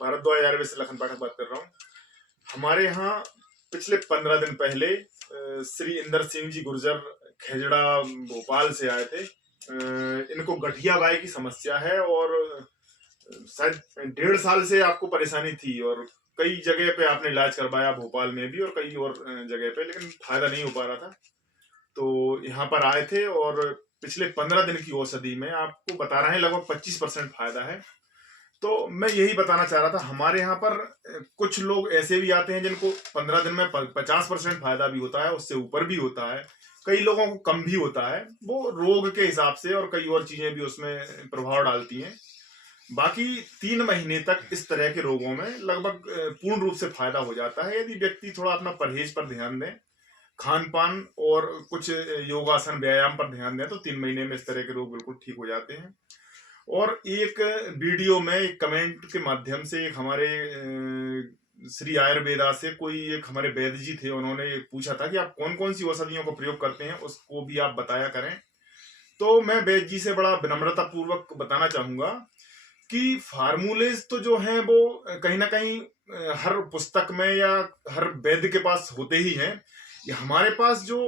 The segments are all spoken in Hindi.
भारद्वाज आयुर्वेद से लखन पाठक बात कर रहा हूँ। हमारे यहाँ पिछले 15 दिन पहले श्री इंदर सिंह जी गुर्जर खेजड़ा भोपाल से आए थे। इनको गठिया बाई की समस्या है और शायद 1.5 साल से आपको परेशानी थी और कई जगह पे आपने इलाज करवाया, भोपाल में भी और कई और जगह पे, लेकिन फायदा नहीं हो पा रहा था। तो यहाँ पर आए थे और पिछले 15 दिन की औषधि में आपको बता रहे हैं लगभग 25% फायदा है। तो मैं यही बताना चाह रहा था, हमारे यहाँ पर कुछ लोग ऐसे भी आते हैं जिनको 15 दिन में 50% फायदा भी होता है, उससे ऊपर भी होता है, कई लोगों को कम भी होता है। वो रोग के हिसाब से और कई और चीजें भी उसमें प्रभाव डालती हैं। बाकी 3 महीने तक इस तरह के रोगों में लगभग पूर्ण रूप से फायदा हो जाता है यदि व्यक्ति थोड़ा अपना परहेज पर ध्यान दें, खान पान और कुछ योगासन व्यायाम पर ध्यान दें, तो 3 महीने में इस तरह के रोग बिल्कुल ठीक हो जाते हैं। और एक वीडियो में एक कमेंट के माध्यम से एक हमारे श्री आयुर्वेदा से कोई एक हमारे वैद्य जी थे, उन्होंने पूछा था कि आप कौन कौन सी औषधियों को प्रयोग करते हैं, उसको भी आप बताया करें। तो मैं वैद्य जी से बड़ा विनम्रता पूर्वक बताना चाहूंगा कि फार्मूलेज तो जो हैं वो कहीं ना कहीं हर पुस्तक में या हर वैद्य के पास होते ही हैं। हमारे पास जो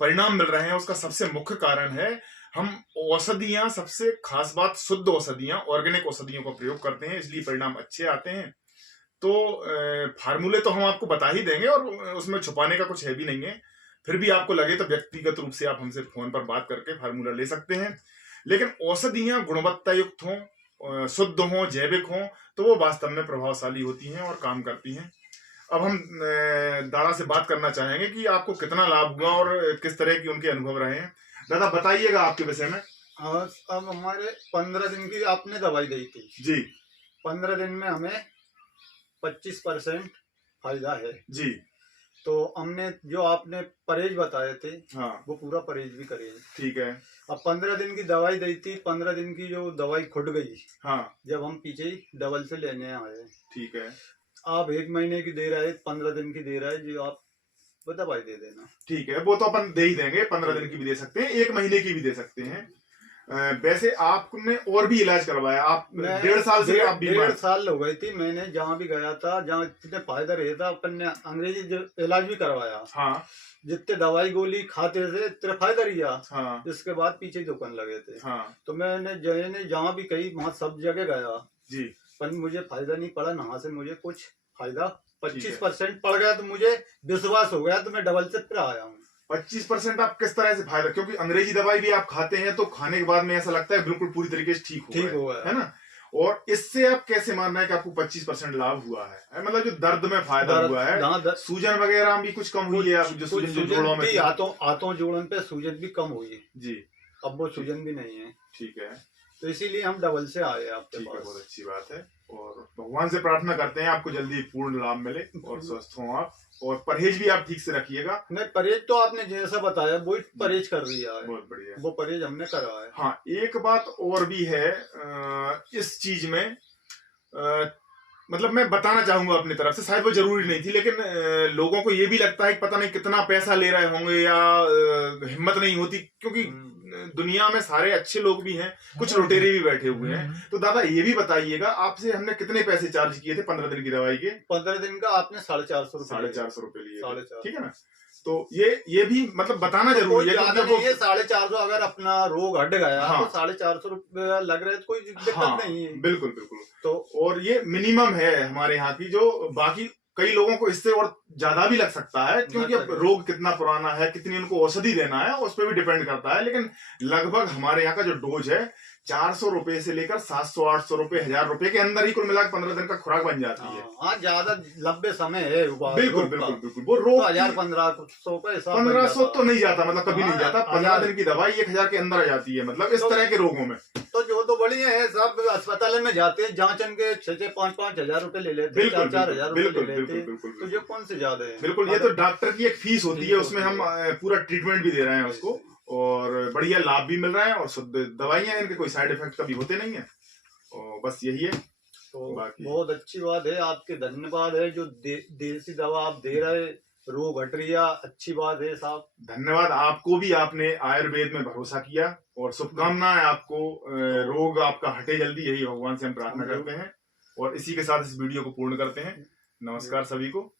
परिणाम मिल रहे हैं उसका सबसे मुख्य कारण है हम औषधियां, सबसे खास बात शुद्ध औषधियां, ऑर्गेनिक औषधियों का प्रयोग करते हैं, इसलिए परिणाम अच्छे आते हैं। तो फार्मूले तो हम आपको बता ही देंगे और उसमें छुपाने का कुछ है भी नहीं है। फिर भी आपको लगे तो व्यक्तिगत रूप से आप हमसे फोन पर बात करके फार्मूला ले सकते हैं। लेकिन औषधियां गुणवत्ता युक्त हों, शुद्ध हों, जैविक हों, तो वो वास्तव में प्रभावशाली होती हैं और काम करती हैं। अब हम दादा से बात करना चाहेंगे कि आपको कितना लाभ हुआ और किस तरह की उनके अनुभव रहे हैं। दादा बताइएगा आपके विषय में। अब हमारे 15 दिन की आपने दवाई दी थी जी। 15 दिन में हमें 25% फायदा है जी। तो हमने जो आपने परहेज बताए थे, हाँ, वो पूरा परहेज भी करे। ठीक है। अब 15 दिन की दवाई दी थी, 15 दिन की जो दवाई खुट गई, हाँ, जब हम पीछे डबल से लेने आए। ठीक है। आप 1 महीने की दे रहे, 15 दिन की दे रहे, जो आप वो दवाई दे देना। ठीक है, वो तो अपन दे ही देंगे। 15 दिन की भी दे सकते हैं, 1 महीने की भी दे सकते हैं। वैसे आपने और भी इलाज करवाया, आप 1.5 साल से आप बीमार? 1.5 साल हो गई थी। मैंने जहाँ भी गया था, जहाँ जितने फायदा रहता, अपन ने अंग्रेजी इलाज भी करवाया। हाँ, जितने दवाई गोली खाते थे इतने फायदा रिया। हाँ, इसके बाद पीछे दुकान लगे थे। हाँ, तो मैंने जहाँ भी कहीं वहाँ सब जगह गया जी, पर मुझे फायदा नहीं पड़ा। वहां से मुझे कुछ फायदा 25% पड़ गया, तो मुझे विश्वास हो गया, तो मैं डबल से फिर आया हूँ। 25% आप किस तरह से फायदा? क्योंकि अंग्रेजी दवाई भी आप खाते हैं तो खाने के बाद में ऐसा लगता है बिल्कुल पूरी तरीके से ठीक हो गया है ना। और इससे आप कैसे मानना है कि आपको 25% लाभ हुआ है? मतलब जो दर्द में फायदा हुआ है, सूजन वगैरह भी कुछ कम हुई है? जो सूजन जोड़ों में, हाथों जोड़न पे सूजन भी कम हुई जी, अब वो सूजन भी नहीं है। ठीक है, तो इसीलिए हम डबल से आए आपके पास। बहुत अच्छी बात है और भगवान से प्रार्थना करते हैं आपको जल्दी पूर्ण लाभ मिले और स्वस्थ हो आप। और परहेज भी आप ठीक से रखिएगा। नहीं, परहेज तो आपने जैसा बताया वो परहेज कर दिया है। बहुत बढ़िया, वो परहेज हमने करा है। हाँ, एक बात और भी है इस चीज में, मतलब मैं बताना चाहूंगा अपनी तरफ से, शायद वो जरूरी नहीं थी, लेकिन लोगों को ये भी लगता है कि पता नहीं कितना पैसा ले रहे होंगे या हिम्मत नहीं होती, क्योंकि दुनिया में सारे अच्छे लोग भी हैं, कुछ लुटेरे भी बैठे हुए हैं। तो दादा ये भी बताइएगा, आपसे हमने कितने पैसे चार्ज किए थे 15 दिन की दवाई के? 15 दिन का आपने 450 रुपए लिए, 450, ठीक है ना। तो ये भी मतलब बताना जरूरी है, क्योंकि ये 450 अगर अपना रोग हट गया, हाँ, तो 450 रुपया लग रहे तो कोई दिक्कत नहीं है। बिल्कुल बिल्कुल। तो और ये मिनिमम है हमारे यहाँ की, जो बाकी कई लोगों को इससे और ज्यादा भी लग सकता है, क्योंकि अब रोग कितना पुराना है, कितनी उनको औषधि देना है, उस पर भी डिपेंड करता है। लेकिन लगभग हमारे यहाँ का जो डोज है 400 रुपए से लेकर 700-800 रुपए, 1000 रुपए के अंदर ही कुल मिलाकर 15 दिन का खुराक बन जाती है। हाँ, ज्यादा लंबे समय है। बिल्कुल बिल्कुल बिल्कुल। वो रोग 1500 का 1500 तो नहीं जाता, मतलब कभी नहीं जाता। 15 दिन की दवाई 1000 के अंदर आ जाती है, मतलब इस तरह के रोगों में। तो जो तो बढ़िया है, सब अस्पताल में जाते हैं, जांचन के 6-5 हजार रुपए ले लेते हैं, 4 हजार रुपए ले लेते हैं। तो ये कौन से ज्यादा है? बिल्कुल, ये तो डॉक्टर की एक फीस होती है, उसमें हम पूरा ट्रीटमेंट भी दे रहे हैं उसको, और बढ़िया लाभ भी मिल रहा है, और शुद्ध दवाइयां, इनके कोई साइड इफेक्ट कभी होते नहीं है। और बस यही है। तो बहुत अच्छी बात है, आपके धन्यवाद है जो देसी दवा आप दे रहे, रोग हट रहा, अच्छी बात है साहब। धन्यवाद आपको भी, आपने आयुर्वेद में भरोसा किया, और शुभकामनाएं आपको, रोग आपका हटे जल्दी, यही भगवान से हम प्रार्थना करते हैं। और इसी के साथ इस वीडियो को पूर्ण करते हैं। नमस्कार सभी को।